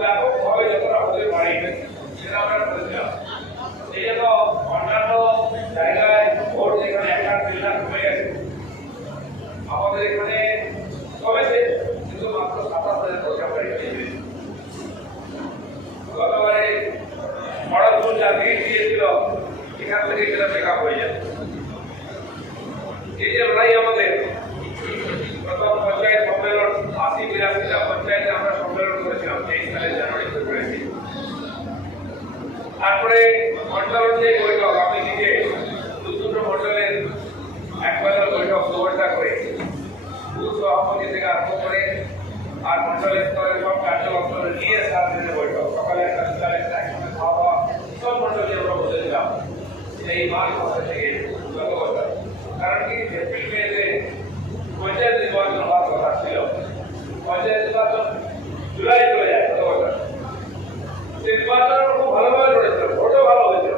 ব্যাপকভাবে যখন আমাদের বাড়ি সেটা আমরা করেছিলাম। সেই জন্য অন্যান্য জায়গায় ভোট যেখানে 1.5 লাখ হয়ে গেছে, আমাদের এখানে কমেছে কিন্তু মাত্র 27,000 ভোট আমরা পেয়েছি। গতবারে মডালপুর যা ভিড় দিয়েছিল এখান থেকে সেটা মেকআপ হয়ে যাবে। এই যে লড়াই আমাদের প্রথম পঞ্চায়েত সম্মেলন 80-82টা পঞ্চায়েতে আমরা সম্মেলন করেছিলাম 23 সালের জানুয়ারি ফেব্রুয়ারিতে। তারপরে মন্ডলের যে বৈঠক আমি নিজে দুটো মন্ডলের একবেলার বৈঠক 2 ঘন্টা করে বুথ সভাপতি থেকে আরম্ভ করে আর মন্ডলের স্তরের সব কার্যকর্তা নিয়ে 7 দিনের বৈঠক, সকালে একটা বিকালে একটা একসঙ্গে খাওয়া দাওয়া সব মন্ডলে আমরা বসেছিলাম এই মাস মাসে থেকে গত বছর। কারণ কি এপ্রিল মেতে পঞ্চায়েত নির্বাচন হওয়ার কথা ছিল, পঞ্চায়েত নির্বাচন জুলাই চলে যায় গত বছর। সেই নির্বাচন খুব ভালোভাবে লড়েছিল, ভোটও ভালো হয়েছিল,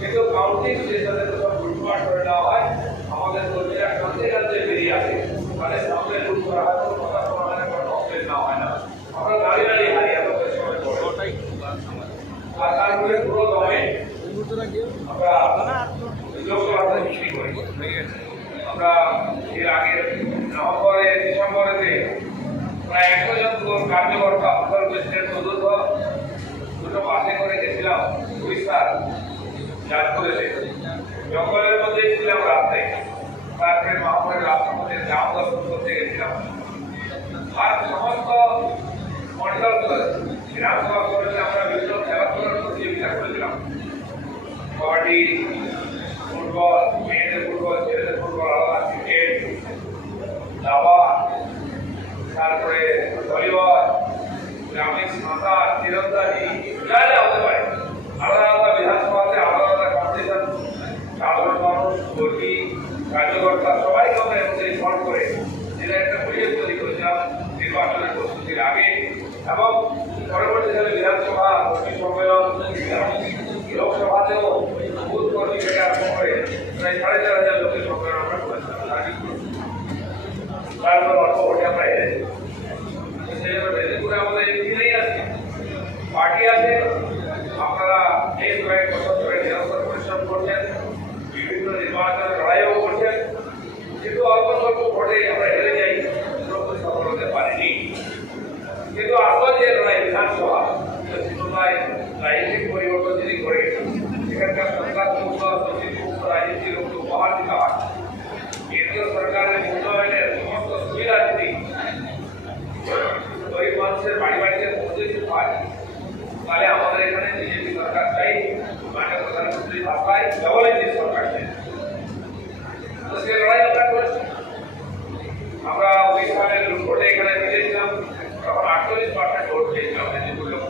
কিন্তু কাউন্টিং যে তাদের সব লুটপাট করে নেওয়া হয়, আমাদের কর্মীরা কান্তে বেরিয়ে আসে, তাদের সামনে লুট করা হয়, কোনো কথা শোনা হয় না, কোনো কমপ্লেন নেওয়া হয় না, আমরা দাঁড়িয়ে দাঁড়িয়ে হারি এত সময় পরে। আর তারপরে পুরো দমে আমরা লোকসভাতে বিক্রি করি। আমরা এর আগে নভেম্বরে ডিসেম্বরেতে প্রায় 100 জন কার্যকর্তা অঞ্চল প্রেসিডেন্ট দুটো বাসে করে গেছিলাম উড়িষ্যার যাজপুরেতে। জঙ্গলের মধ্যে ছিলাম রাত্রে, তারপরে মহামারীর রাষ্ট্রপতির গ্রাম দর্শন করতে গেছিলাম। আর সমস্ত মন্ডল গ্রাম সভা করেছে, আমরা বিভিন্ন খেলাধুলার প্রতিযোগিতা করেছিলাম, কবাডি, ফুটবল, মেয়েদের ফুটবল, ছেলেদের ফুটবল আলাদা, ক্রিকেট, দাবা, তারপরে ভলিবল, গ্রামীণ সাঁতার, তীরন্দাজি, যা যা হতে পারে। আলাদা আলাদা বিধানসভাতে আলাদা আলাদা কম্পিটিশন, সাধারণ মানুষ, কর্মী, কার্যকর্তা সবাইকে আমরা একসাথে ইনভলভ করে যেটা একটা পরিবেশ তৈরি করেছিলাম নির্বাচনের প্রস্তুতির আগে এবং পরবর্তীকালে বিধানসভা, কর্মী সম্মেলন এবং লোকসভাতেও বুথ কর্মী থেকে আরম্ভ করে প্রায় 4,500 লোকের সম্মেলন আমরা করেছিলাম। তারপর অল্প ভোটে আমরা হেরেছি। সেই জন্য মেদিনীপুরে আমাদের এমপিই আছে, পার্টি আছে, আপনারা এই কয়েক বছর ধরে নিরন্তর পরিশ্রম করছেন, বিভিন্ন নির্বাচনের লড়াইও করছেন, কিন্তু অল্প স্বল্প ভোটে আমরা হেরে যাই, পুরোপুরি সফল হতে পারিনি। কিন্তু আসল যে লড়াই বিধানসভা রাজনীতিক পরিবর্তন যদি করে এখানকার সরকার মুক্ত মুক্ত রাজনীতি লোককে উপহার দিতে হয়, কেন্দ্রীয় সরকারের উন্নয়নের সমস্ত সুবিধা যদি গরিব মানুষের বাড়ি বাড়িতে পৌঁছে দিতে হয়, তাহলে আমাদের এখানে বিজেপি সরকার চাই, মাননীয় প্রধানমন্ত্রী ভাষায় ডবল ইঞ্জিন সরকার চাই। তো সে লড়াই আমরা করেছি। আমরা 20 সালের ভোটে এখানে জিতেছিলাম, তখন 48% ভোট পেয়েছিলাম মেদিনীপুর লোক,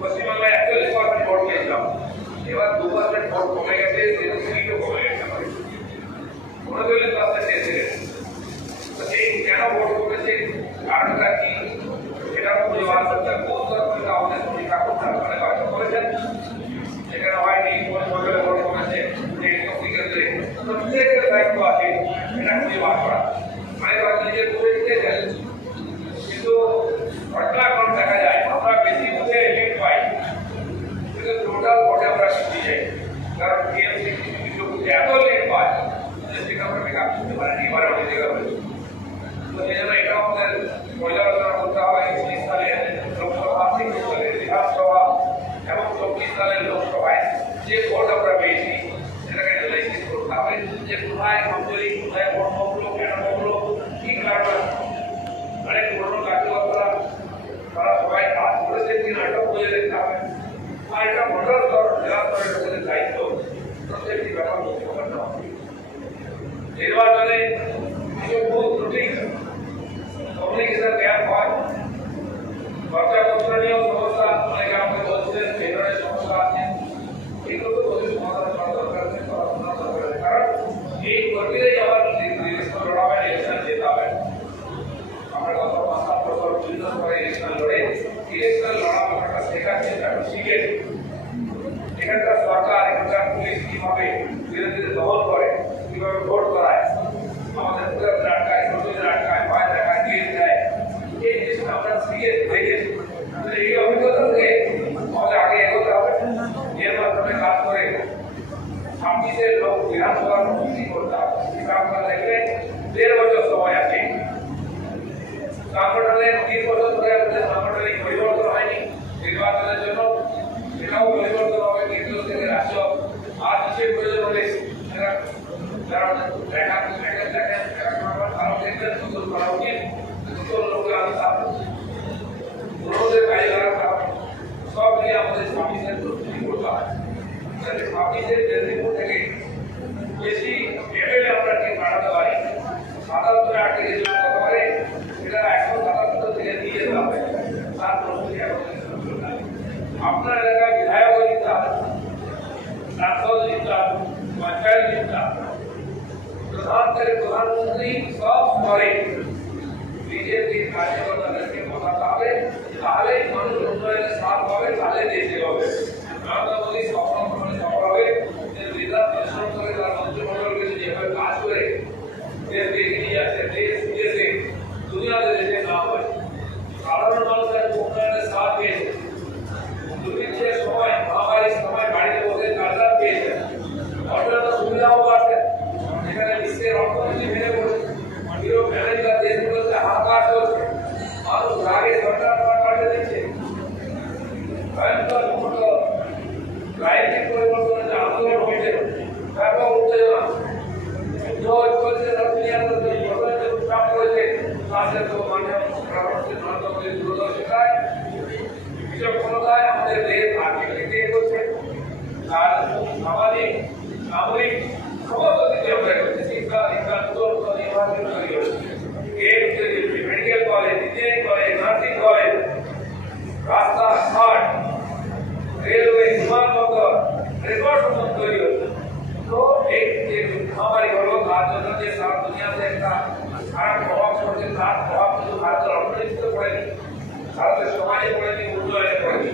পশ্চিমবাংলায় 41% ভোট পেয়েছিলাম। এবার 2% ভোট কমে গেছে, সিটও কমে গেছে, 39% এসে গেছে। তো এই কেন ভোট কমেছে, কারণটা কি, সেটা খুঁজে বার করতে আমাদের সমীক্ষা করতে হবে। মানে হয়তো করেছেন, সেখানে হয়নি, কোন মন্ডলে ভোট কমেছে, ক্ষেত্রে প্রত্যেকের দায়িত্ব আছে এটা খুঁজে বার করা। মানে হয়তো নিজের করে দিতেছেন, কিন্তু ঘটনাক্রম দেখা যায় আমরা বেশি বুঝে লিড পাই, কিন্তু টোটাল ভোটে আমরা পিছিয়ে যাই। কারণ টিএমসি কিছু এত লিড পায় যে সেটা আমরা মেকআপ করতে পারিনি, এবারে অনেক জায়গা হয়েছে। তো সেই জন্য এটা আমাদের পর্যালোচনা করতে হবে। 19 সালের লোকসভা, 23 সালের বিধানসভা এবং 24 সালের লোকসভায় যে ভোট আমরা পেয়েছি সেটাকে অ্যানালাইসিস করতে হবে যে কোথায় কমজোরি, কোথায় ভোট কমলো, কেন কমলো, কি কারণ। অনেক পুরনো কার্যকর্তারা তারা সবাই কাজ করেছেন কিনা এটা বুঝে দেখতে হবে। আর এটা মন্ডল স্তর, জেলা স্তরের লোকেদের দায়িত্ব প্রত্যেকটি ব্যাপার লক্ষ্য করতে হবে। নির্বাচনে কিছু ভুল ত্রুটি, কমিউনিকেশন গ্যাপ হয়, খরচাপত্র নিয়েও সমস্যা, অনেকে আমাকে বলছিলেন এই ধরনের সমস্যা আছে, এগুলো তো প্রচুর সমাধান করা দরকার আছে, পড়াশোনা দরকার আছে। কারণ এই কর্মীরাই আবার নির্দিষ্ট লড়াবে, ইলেকশন যেতে হবে। আমরা গত 5-7 বছর বিভিন্ন সময় ইলেকশন লড়ে ইলেকশন লড়া ব্যাপারটা শেখাচ্ছি, এখন শিখেছি। এখানকার সরকার, এখানকার পুলিশ কিভাবে বিরোধীদের দমন করে, কিভাবে ভোট করায়, আমাদের আটকায়, কর্মীদের আটকায়, ভয় দেখায়, দিয়ে দেয়, এই সংগঠনের 30 বছর ধরে আমাদের সাংগঠনিক পরিবর্তন হয়নি, নির্বাচনের জন্য সেটাও পরিবর্তন হবে কেন্দ্র থেকে রাজ্য। আর বিশেষ প্রয়োজন হলে যারা দেখা আরো কেন্দ্রের সুন্দর করা উচিত, সুন্দর লোকের আনসার পুরোদের কারিগর সব নিয়ে আমাদের ছাব্বিশের প্রস্তুতি করতে হয়। ছাব্বিশের মেদিনীপুর থেকে বেশি লেভেলে আমরা ঠিক বাড়াতে পারি। ৭৭-৮ থেকে যদি করতে পারে সেটা ১৭৭ থেকে দিয়ে যেতে হবে। তার প্রস্তুতি এখন আপনার এলাকায় বিধায়ক জিততে হবে, সাংসদ জিততে হবে, পঞ্চায়েত জিততে হবে, প্রধান থেকে প্রধানমন্ত্রী সব স্তরে বিজেপির কার্যকর্তাদেরকে বসাতে হবে। তাহলে মানুষ উন্নয়নের সাথ পাবে, তাহলে দেশে হবে। নরেন্দ্র মোদী সফল হবে। বিরাট পরিশ্রম করে তার মন্ত্রিমন্ডলকে যেভাবে কাজ করে দেশকে এগিয়ে যাচ্ছে, দেশ বিদেশে দুনিয়াতে দেশে নাম হয়। সাধারণ মানুষের উন্নয়নের সাথ পেয়েছে। দুর্ভিক্ষের সময়, মহামারীর সময় বাড়িতে বসে কাজটা পেয়েছে। অন্যান্য সুবিধাও আছে। এখানে বিশ্বের অর্থনীতি ভেঙে পড়েছে। ইউরোপ আমেরিকার দেশগুলোতে হাহাকার চলছে। মানুষ রাগে সরকার পাল্টে দিচ্ছে। ভয়ঙ্কর ভূমিকম্প, রাজনৈতিক পরিবর্তনের যে আন্দোলন হয়েছে, ব্যাপক উত্তেজনা, যুদ্ধ চলছে, দুনিয়ার মধ্যে উত্তাপ করেছে। তাতে তো মাননীয় প্রধানমন্ত্রী নরেন্দ্র মোদীর দূরদর্শিতায়, বিচক্ষণতায় আমাদের দেশ আর্থিক দিকে এগোচ্ছে। আর সামাজিক, সামরিক সমস্ত দিকে আমরা এগোচ্ছি। শিক্ষা, নির্বাচন তৈরি হচ্ছে। Medical college, engineering college, nursing college, রাস্তাঘাট, রেলওয়ে, বিমানবন্দর, রেকর্ড তৈরি হচ্ছে। তো এই যে মহামারী হলো, তার জন্য যে সারা দুনিয়াতে একটা খারাপ প্রভাব পড়ছে, তার প্রভাব শুধু ভারতের অর্থনীতিতে পড়েনি, ভারতের সমাজে পড়েনি, উন্নয়নে পড়েনি।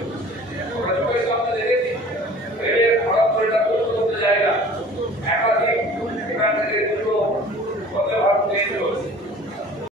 আমরা চোখের সামনে দেখেছি